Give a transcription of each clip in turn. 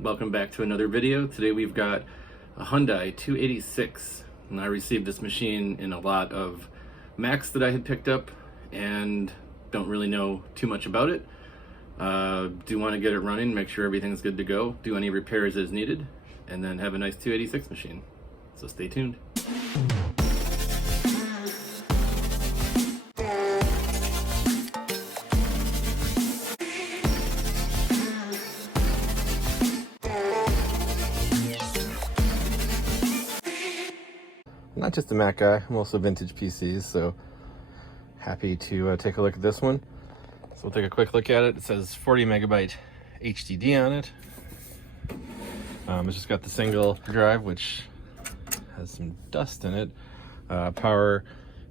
Welcome back to another video. Today we've got a Hyundai 286, and I received this machine in a lot of Macs that I had picked up and don't really know too much about it. Do want to get it running, make sure everything's good to go, do any repairs as needed, and then have a nice 286 machine. So stay tuned. I'm not just a Mac guy, I'm also vintage PCs, so happy to take a look at this one. So we'll take a quick look at it. It says 40 megabyte HDD on it. It's just got the single drive, which has some dust in it. Power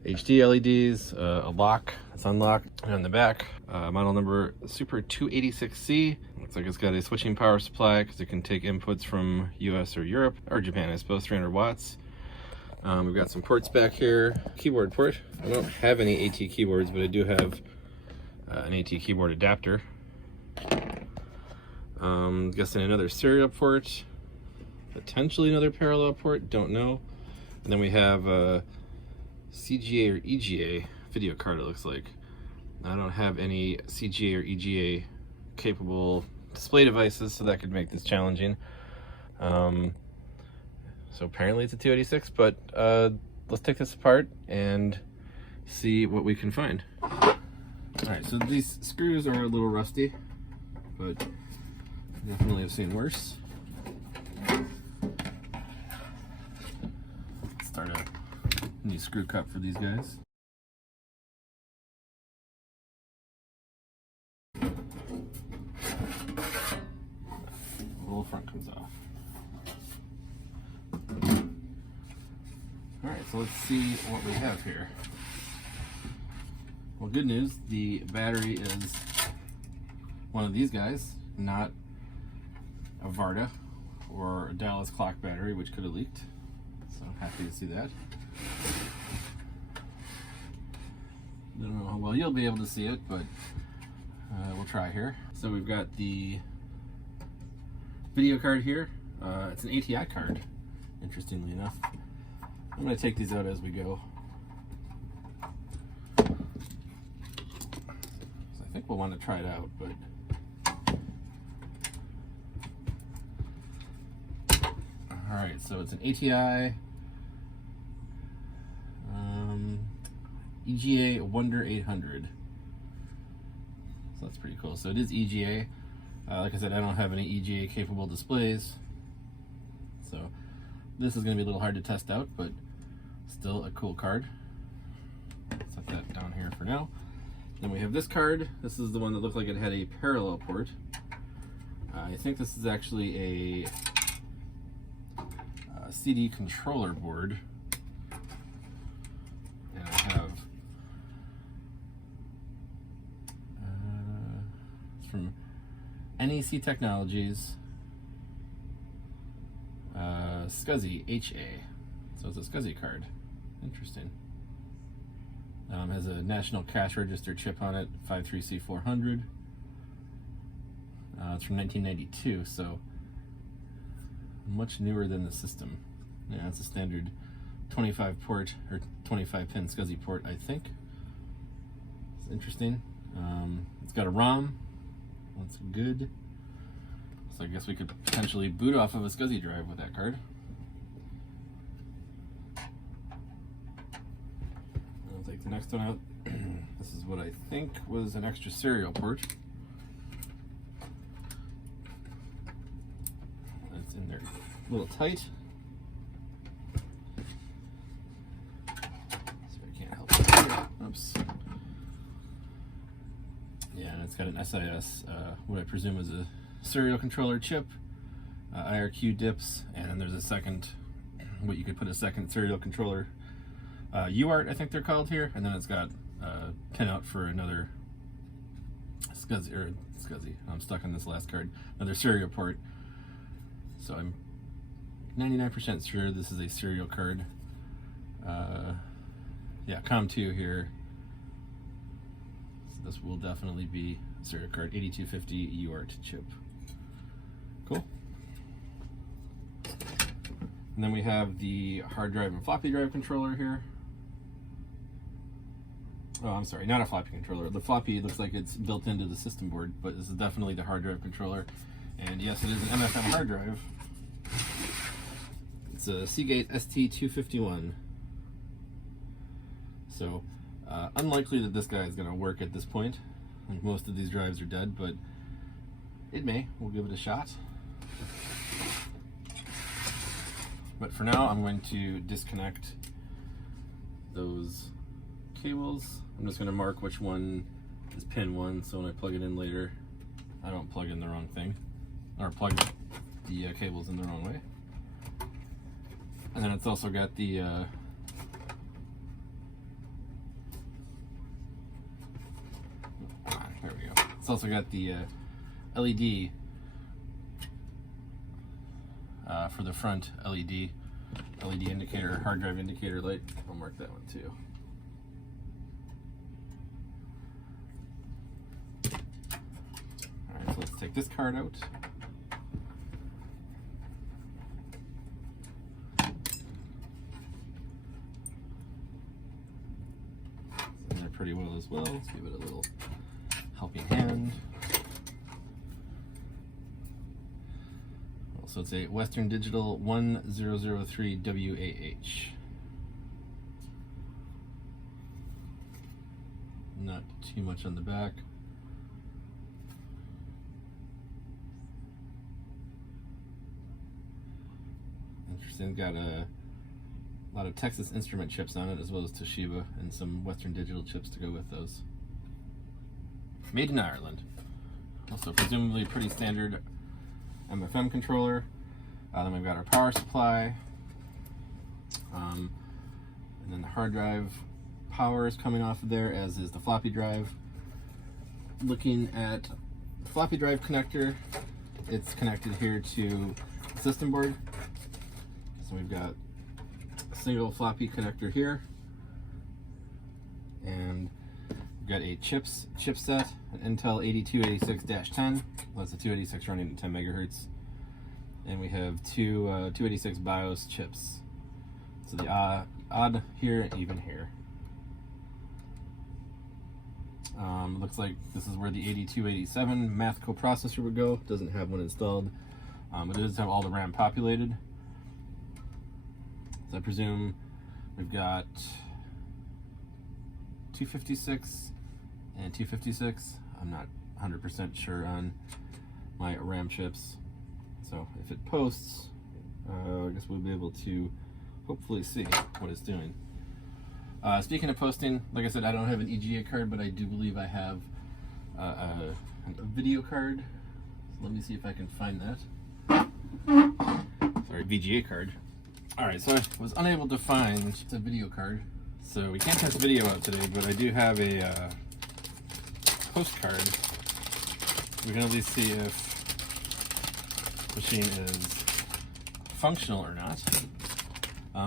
HD LEDs, a lock, it's unlocked, and on the back, model number Super 286C. Looks like it's got a switching power supply because it can take inputs from US or Europe, or Japan, I suppose, 300 watts. We've got some ports back here. Keyboard port. I don't have any AT keyboards, but I do have an AT keyboard adapter. Guessing another serial port, potentially another parallel port, don't know. And then we have a CGA or EGA video card, it looks like. I don't have any CGA or EGA capable display devices, so that could make this challenging. So apparently it's a 286, but let's take this apart and see what we can find. Alright, so these screws are a little rusty, but definitely have seen worse. Let's start a new screw cup for these guys. The whole front comes off. Alright, so let's see what we have here. Well, good news, the battery is one of these guys, not a Varda or a Dallas clock battery, which could have leaked. So I'm happy to see that. I don't know how well you'll be able to see it, but we'll try here. So we've got the video card here. It's an ATI card, interestingly enough. I'm going to take these out as we go. So I think we'll want to try it out, but alright, so it's an ATI EGA Wonder 800. So that's pretty cool. So it is EGA. Like I said, I don't have any EGA capable displays. So this is going to be a little hard to test out, but still a cool card. Set that down here for now. Then we have this card. This is the one that looked like it had a parallel port. I think this is actually a CD controller board. And I have it's from NEC Technologies, SCSI HA. So it's a SCSI card. Interesting. Has a National Cash Register chip on it, 53C400. It's from 1992, so much newer than the system. Yeah, it's a standard 25 port or 25 pin SCSI port, I think. It's interesting. It's got a ROM. That's good. So I guess we could potentially boot off of a SCSI drive with that card. I'll take the next one out. This is what I think was an extra serial port. That's in there a little tight. So I can't help it here. Oops. Yeah, and it's got an SIS, what I presume is a serial controller chip, IRQ dips, and then there's a second, what you could put a second serial controller, UART I think they're called here, and then it's got a pinout for another SCSI, I'm stuck on this last card, another serial port. So I'm 99% sure this is a serial card. Yeah, COM2 here. So this will definitely be serial card 8250 UART chip. Cool. And then we have the hard drive and floppy drive controller here. Oh, I'm sorry, not a floppy controller. The floppy looks like it's built into the system board, but this is definitely the hard drive controller. And yes, it is an MFM hard drive. It's a Seagate ST251. So, unlikely that this guy is going to work at this point. Like, most of these drives are dead, but it may. We'll give it a shot. But for now, I'm going to disconnect those cables. I'm just going to mark which one is pin 1, so when I plug it in later, I don't plug in the wrong thing, or plug the cables in the wrong way. And then it's also got the there we go. It's also got the LED for the front LED indicator, hard drive indicator light. I'll mark that one too. Alright, so let's take this card out. It's in there pretty well as well. Let's give it a little helping hand. So it's a Western Digital 1003 WAH. Not too much on the back. Interesting, got a lot of Texas Instrument chips on it, as well as Toshiba and some Western Digital chips to go with those. Made in Ireland. Also presumably pretty standard MFM controller. Then we've got our power supply. And then the hard drive power is coming off of there, as is the floppy drive. Looking at the floppy drive connector, it's connected here to the system board. So we've got a single floppy connector here, and we've got a chipset, an Intel 8286-10. Well, that's a 286 running at 10 megahertz. And we have two 286 BIOS chips. So the odd here and even here. Looks like this is where the 8287 math coprocessor would go. Doesn't have one installed, but it does have all the RAM populated. So I presume we've got 256 and 256. I'm not 100% sure on my RAM chips. So if it posts, I guess we'll be able to hopefully see what it's doing. Speaking of posting, like I said, I don't have an EGA card, but I do believe I have a video card. So let me see if I can find that. Sorry, VGA card. Alright, so I was unable to find a video card, so we can't test video out today, but I do have a postcard. We can at least see if the machine is functional or not.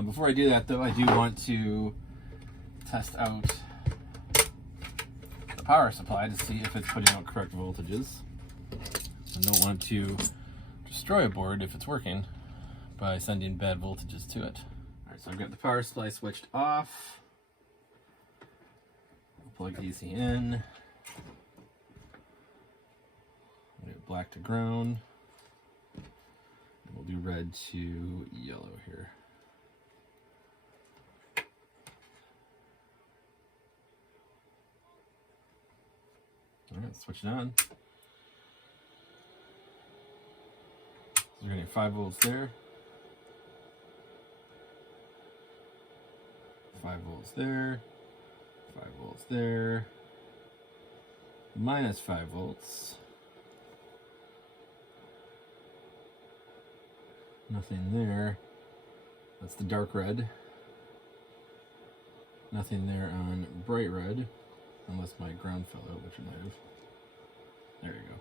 Before I do that though, I do want to test out the power supply to see if it's putting out correct voltages. I don't want to destroy a board if it's working by sending bad voltages to it. Alright, so I've got the power supply switched off. I'll plug DC in. I'll do black to ground. And we'll do red to yellow here. Alright, switch it on. So we're getting 5 volts there. 5 volts there. 5 volts there. Minus 5 volts. Nothing there. That's the dark red. Nothing there on bright red. Unless my ground fell out, which it might have. There you go.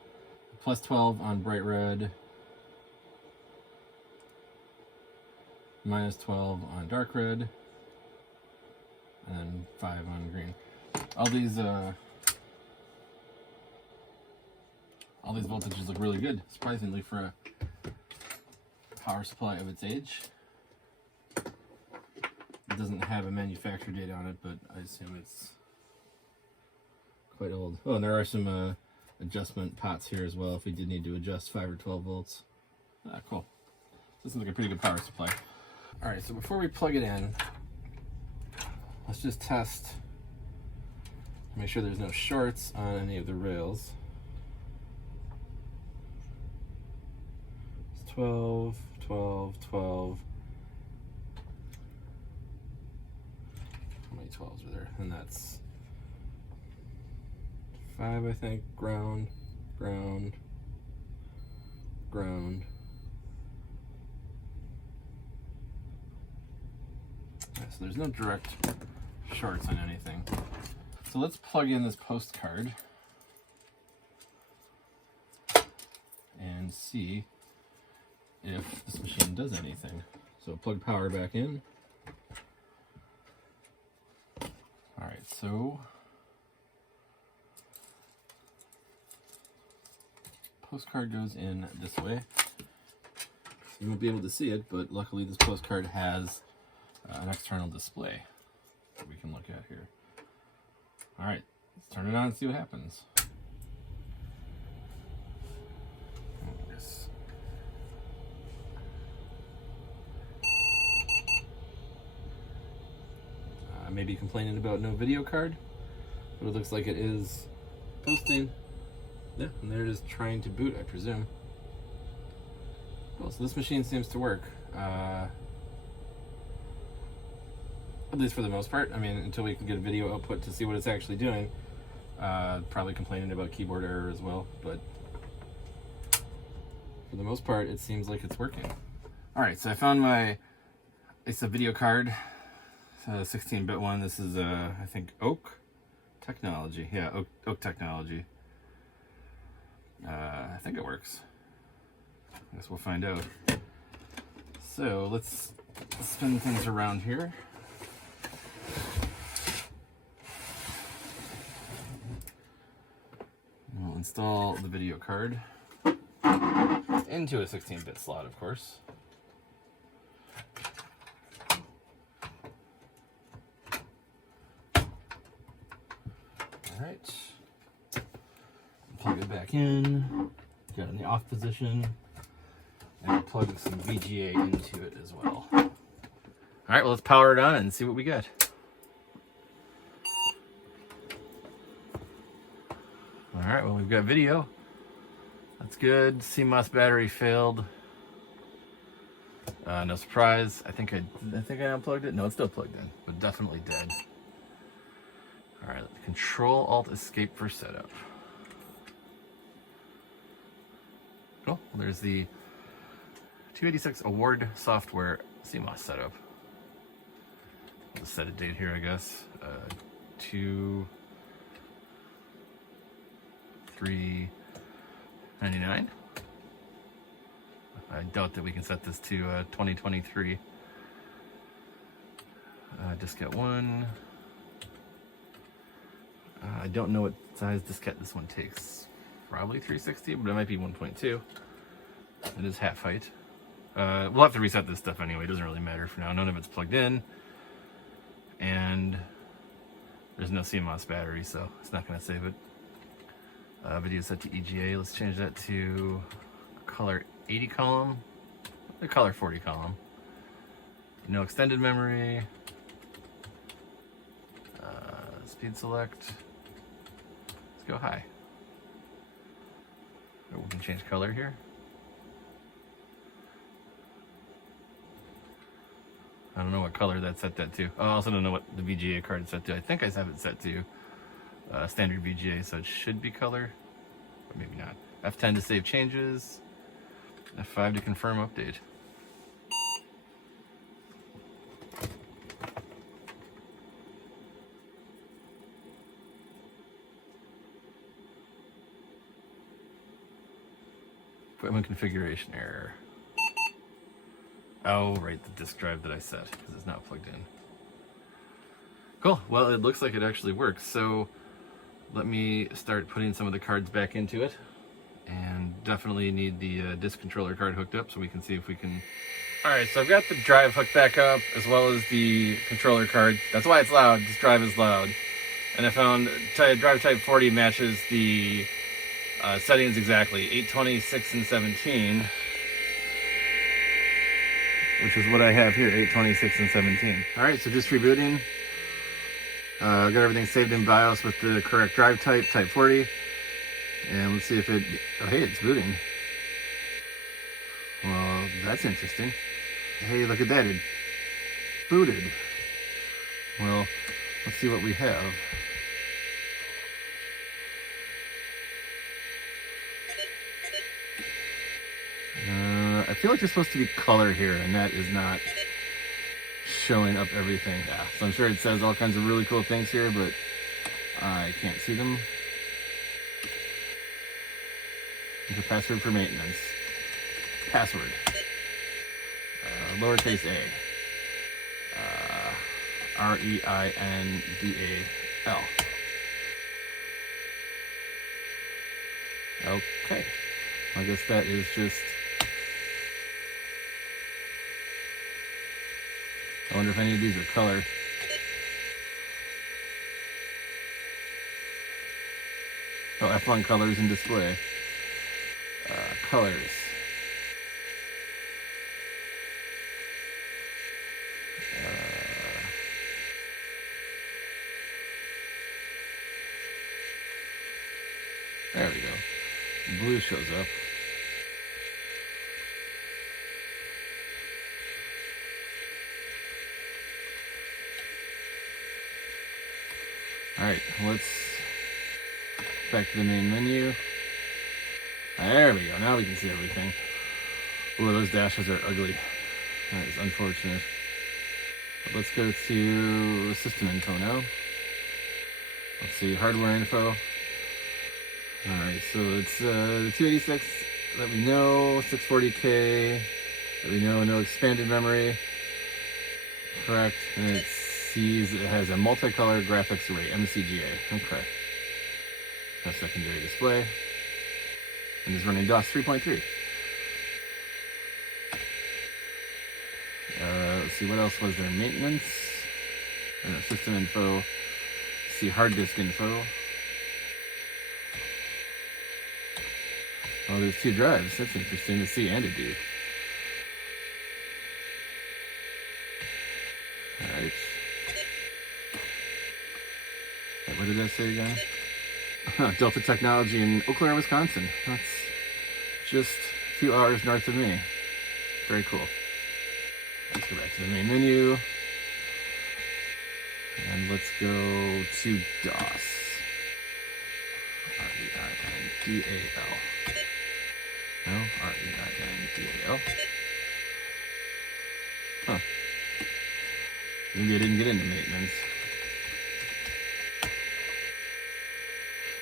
Plus 12 on bright red. Minus 12 on dark red. And then 5 on green. All these voltages look really good, surprisingly, for a power supply of its age. doesn't have a manufacturer date on it, but I assume it's quite old. Oh, and there are some adjustment pots here as well if we did need to adjust 5 or 12 volts. Ah, cool. This is like a pretty good power supply. All right, so before we plug it in, let's just test, make sure there's no shorts on any of the rails. It's 12, 12, 12. How many 12s are there? And that's 5, I think. Ground, ground, ground. Yeah, so there's no direct shorts on anything. So let's plug in this postcard and see if this machine does anything. So plug power back in. All right, so postcard goes in this way. So you won't be able to see it, but luckily this postcard has an external display that we can look at here. All right, let's turn it on and see what happens. I may be complaining about no video card, but it looks like it is posting. Yeah, and there it is trying to boot, I presume. Well, so this machine seems to work. At least for the most part. I mean, until we can get a video output to see what it's actually doing. Probably complaining about keyboard error as well, but for the most part, it seems like it's working. All right, so I found it's a video card, it's a 16-bit one. This is I think Oak Technology. Yeah, Oak Technology. I think it works. I guess we'll find out. So let's spin things around here. We'll install the video card into a 16-bit slot, of course. All right. Plug it back in. Get it in the off position. And we'll plug some VGA into it as well. All right, well, let's power it on and see what we get. All right, well, we've got video. That's good. CMOS battery failed. No surprise. I think I unplugged it. No, it's still plugged in, but definitely dead. All right, Control Alt Escape for setup. Cool. Well, there's the 286 Award Software CMOS setup. We'll set a date here, I guess. 2/3/99. I doubt that we can set this to 2023. Diskette 1. I don't know what size diskette this one takes. Probably 360, but it might be 1.2. It is half height. We'll have to reset this stuff anyway. It doesn't really matter for now. None of it's plugged in. And there's no CMOS battery, so it's not going to save it. Video set to EGA. Let's change that to color 80 column, the color 40 column. No extended memory. Speed select. Let's go high. Oh, we can change color here. I don't know what color that's set that to. Oh, I also don't know what the VGA card is set to. I think I have it set to standard VGA, so it should be color, or maybe not. F10 to save changes. F5 to confirm update. Equipment configuration error. Oh, right, the disk drive that I set, because it's not plugged in. Cool, well, it looks like it actually works. So let me start putting some of the cards back into it, And definitely need the disc controller card hooked up so we can see if we can... Alright, so I've got the drive hooked back up as well as the controller card. That's why it's loud. This drive is loud. And I found drive type 40 matches the settings exactly. 820, 6, and 17. Which is what I have here, 820, 6, and 17. Alright, so just rebooting. Got everything saved in BIOS with the correct drive type, type 40. And let's see if it... Oh, hey, it's booting. Well, that's interesting. Hey, look at that. It booted. Well, let's see what we have. I feel like there's supposed to be color here, and that is not showing up everything. Yeah, so I'm sure it says all kinds of really cool things here, but I can't see them. Enter password for maintenance. Password. Lowercase a. ReinDal. Okay. I guess that is just... I wonder if any of these are color. Oh, F1 colors and display. Colors. There we go. Blue shows up. Alright, let's back to the main menu. There we go, now we can see everything. Ooh, those dashes are ugly. That is unfortunate. But let's go to system info now. Let's see, hardware info. Alright, so it's the 286 that we know, 640K that we know, no expanded memory. Correct, and it has a multicolor graphics array, MCGA. Okay. No secondary display. And is running DOS 3.3. Let's see, what else was there? Maintenance. System info. Let's see, hard disk info. Oh, there's 2 drives. That's interesting to see and to do. Alright. What did that say again? Delta Technology in Eau Claire, Wisconsin. That's just a few hours north of me. Very cool. Let's go back to the main menu. And let's go to DOS. R-E-I-N-D-A-L. No? R-E-I-N-D-A-L. Huh. Maybe I didn't get into maintenance.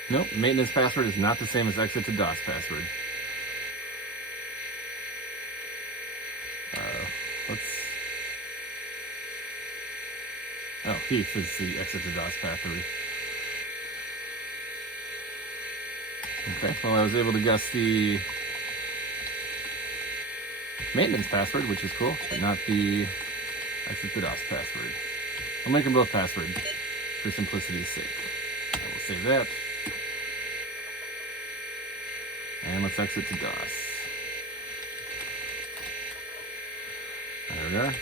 Nope, maintenance password is not the same as exit to DOS password. Oh, Heath is the exit to DOS password. Okay, well I was able to guess the maintenance password, which is cool, but not the exit to DOS password. I'll make them both password for simplicity's sake. I will save that. And let's exit to DOS. There we are.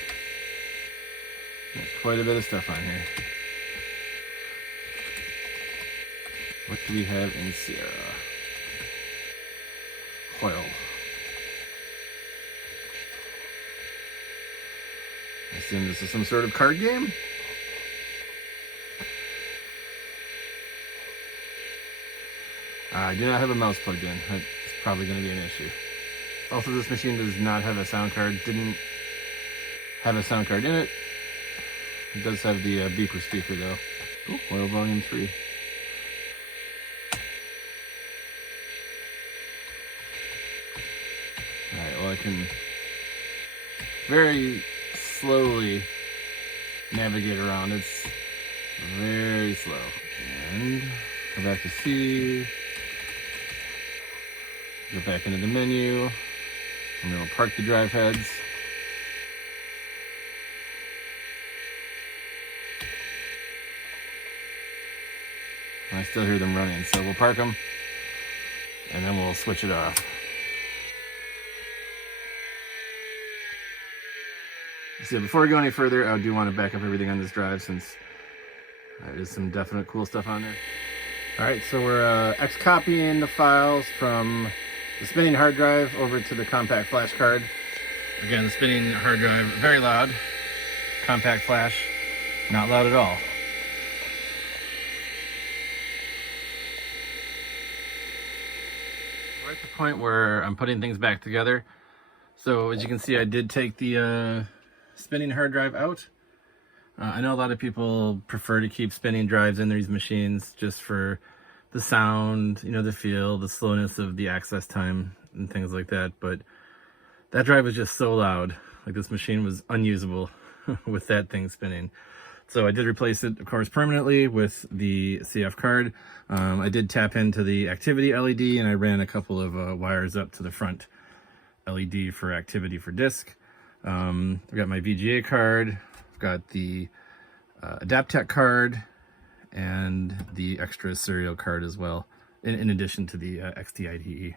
There's quite a bit of stuff on here. What do we have in Sierra? Coil. I assume this is some sort of card game? I do not have a mouse plugged in. That's probably going to be an issue. Also, this machine does not have a sound card. Didn't have a sound card in it. It does have the beeper speaker though. Oh, oil volume 3. Alright, well I can very slowly navigate around. It's very slow. And go back to C. Go back into the menu, and then we'll park the drive heads. I still hear them running, so we'll park them, and then we'll switch it off. So before we go any further, I do want to back up everything on this drive since there is some definite cool stuff on there. All right, so we're X-copying the files from the spinning hard drive over to the compact flash card. Again, the spinning hard drive, very loud. Compact flash, not loud at all. We're at the point where I'm putting things back together. So as you can see, I did take the spinning hard drive out. I know a lot of people prefer to keep spinning drives in these machines just for the sound, you know, the feel, the slowness of the access time and things like that. But that drive was just so loud. Like, this machine was unusable with that thing spinning. So I did replace it, of course, permanently with the CF card. I did tap into the activity LED, and I ran a couple of wires up to the front LED for activity for disk. I've got my VGA card. I've got the Adaptec card and the extra serial card as well, in addition to the XT-IDE.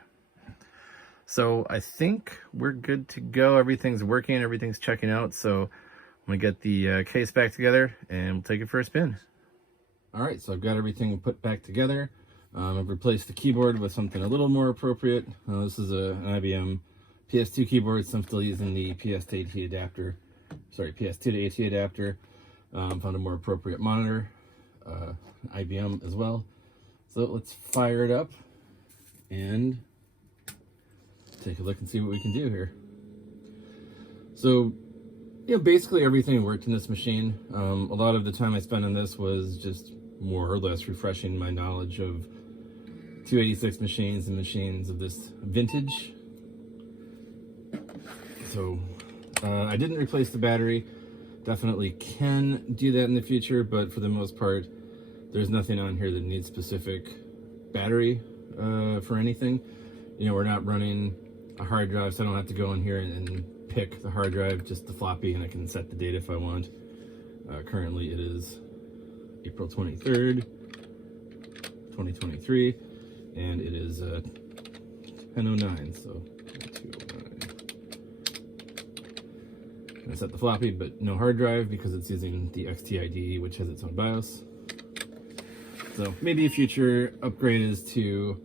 So I think we're good to go. Everything's working, everything's checking out. So I'm gonna get the case back together and we'll take it for a spin. All right, so I've got everything put back together. I've replaced the keyboard with something a little more appropriate. This is an IBM PS2 keyboard, so I'm still using the PS to AT adapter. Sorry, PS2 to AT adapter. Found a more appropriate monitor, IBM as well. So let's fire it up and take a look and see what we can do here. So, you know, basically everything worked in this machine. A lot of the time I spent on this was just more or less refreshing my knowledge of 286 machines and machines of this vintage. So I didn't replace the battery. Definitely can do that in the future, but for the most part, there's nothing on here that needs specific battery for anything. You know, we're not running a hard drive, so I don't have to go in here and pick the hard drive, just the floppy, and I can set the date if I want. Currently it is April 23rd, 2023, and it is 10:09, so 2:09. I set the floppy, but no hard drive because it's using the XT-IDE, which has its own BIOS. So maybe a future upgrade is to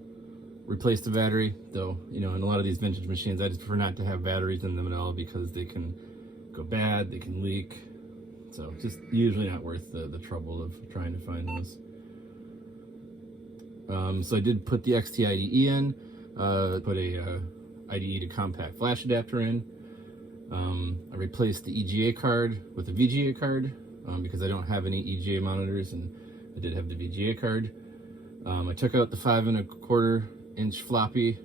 replace the battery, though, you know, in a lot of these vintage machines, I just prefer not to have batteries in them at all because they can go bad, they can leak. So just usually not worth the trouble of trying to find those. So I did put the XT-IDE in, put a IDE to compact flash adapter in. I replaced the EGA card with a VGA card because I don't have any EGA monitors, and I did have the VGA card. I took out the 5 1/4 inch floppy.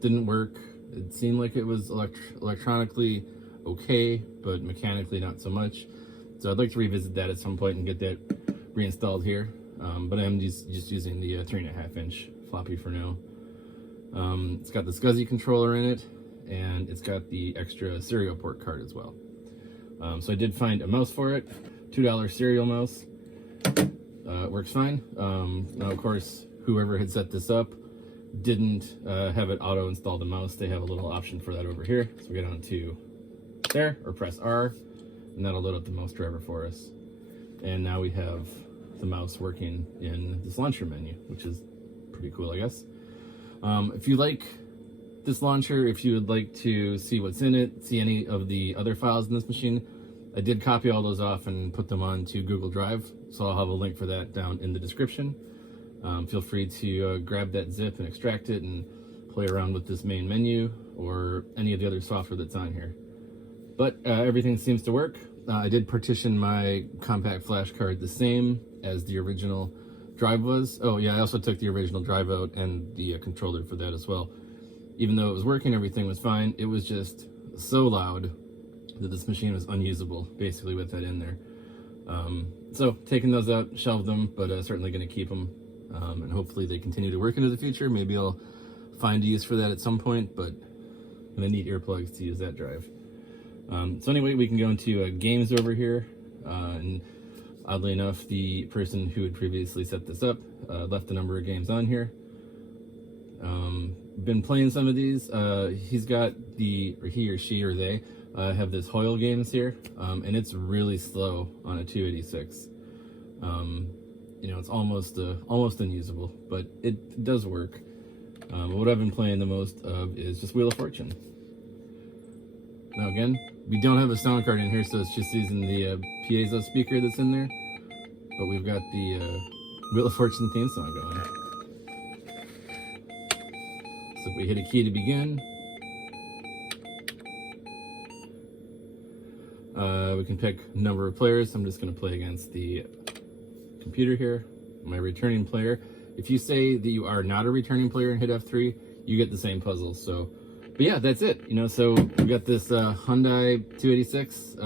Didn't work. It seemed like it was electronically okay, but mechanically not so much. So I'd like to revisit that at some point and get that reinstalled here. But I am just using the 3 1/2 inch floppy for now. It's got the SCSI controller in it, and it's got the extra serial port card as well. So I did find a mouse for it, $2 serial mouse. It works fine. Now, of course, whoever had set this up didn't have it auto install the mouse. They have a little option for that over here. So we get on to there, or press R, and that'll load up the mouse driver for us. And now we have the mouse working in this launcher menu, which is pretty cool, I guess. If you like this launcher, if you would like to see what's in it, see any of the other files in this machine, I did copy all those off and put them onto Google Drive, so I'll have a link for that down in the description. Feel free to grab that zip and extract it and play around with this main menu or any of the other software that's on here. But everything seems to work. I did partition my compact flash card the same as the original drive was. Oh yeah, I also took the original drive out and the controller for that as well. Even though it was working, everything was fine. It was just so loud that this machine was unusable, basically, with that in there. So taking those out, shelved them, but certainly going to keep them. And hopefully they continue to work into the future. Maybe I'll find a use for that at some point, but I'm gonna need earplugs to use that drive. So anyway, we can go into games over here, and oddly enough, the person who had previously set this up left a number of games on here. Been playing some of these. He's got or he or she or they have this Hoyle games here, and it's really slow on a 286. You know, it's almost unusable, but it does work. What I've been playing the most of is just Wheel of Fortune. Now again, we don't have a sound card in here, so it's just using the piezo speaker that's in there, but we've got the Wheel of Fortune theme song going. So if we hit a key to begin, we can pick a number of players. I'm just going to play against the computer here, my returning player. If you say that you are not a returning player and hit F3, you get the same puzzle. So, but yeah, that's it. You know, so we got this Hyundai 286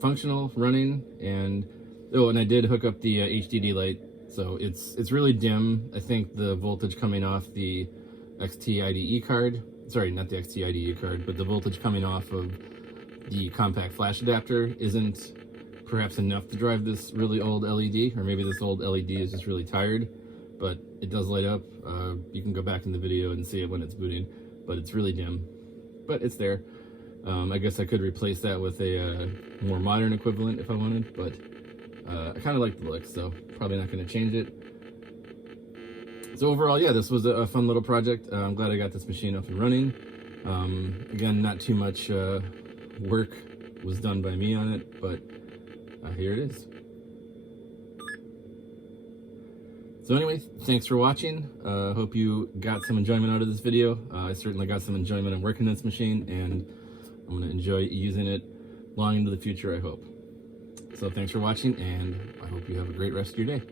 functional, running, and and I did hook up the HDD light, so it's really dim. I think the voltage coming off the XT IDE card, sorry, not the XT IDE card, but the voltage coming off of the compact flash adapter isn't perhaps enough to drive this really old LED, or maybe this old LED is just really tired, but it does light up. You can go back in the video and see it when it's booting, but it's really dim, but it's there. I guess I could replace that with a more modern equivalent if I wanted, but I kind of like the look, so probably not going to change it. So overall, yeah, this was a fun little project. I'm glad I got this machine up and running. Again, not too much work was done by me on it, but here it is. So anyway, thanks for watching. Hope you got some enjoyment out of this video. I certainly got some enjoyment in working this machine, and I'm going to enjoy using it long into the future, I hope. So thanks for watching, and I hope you have a great rest of your day.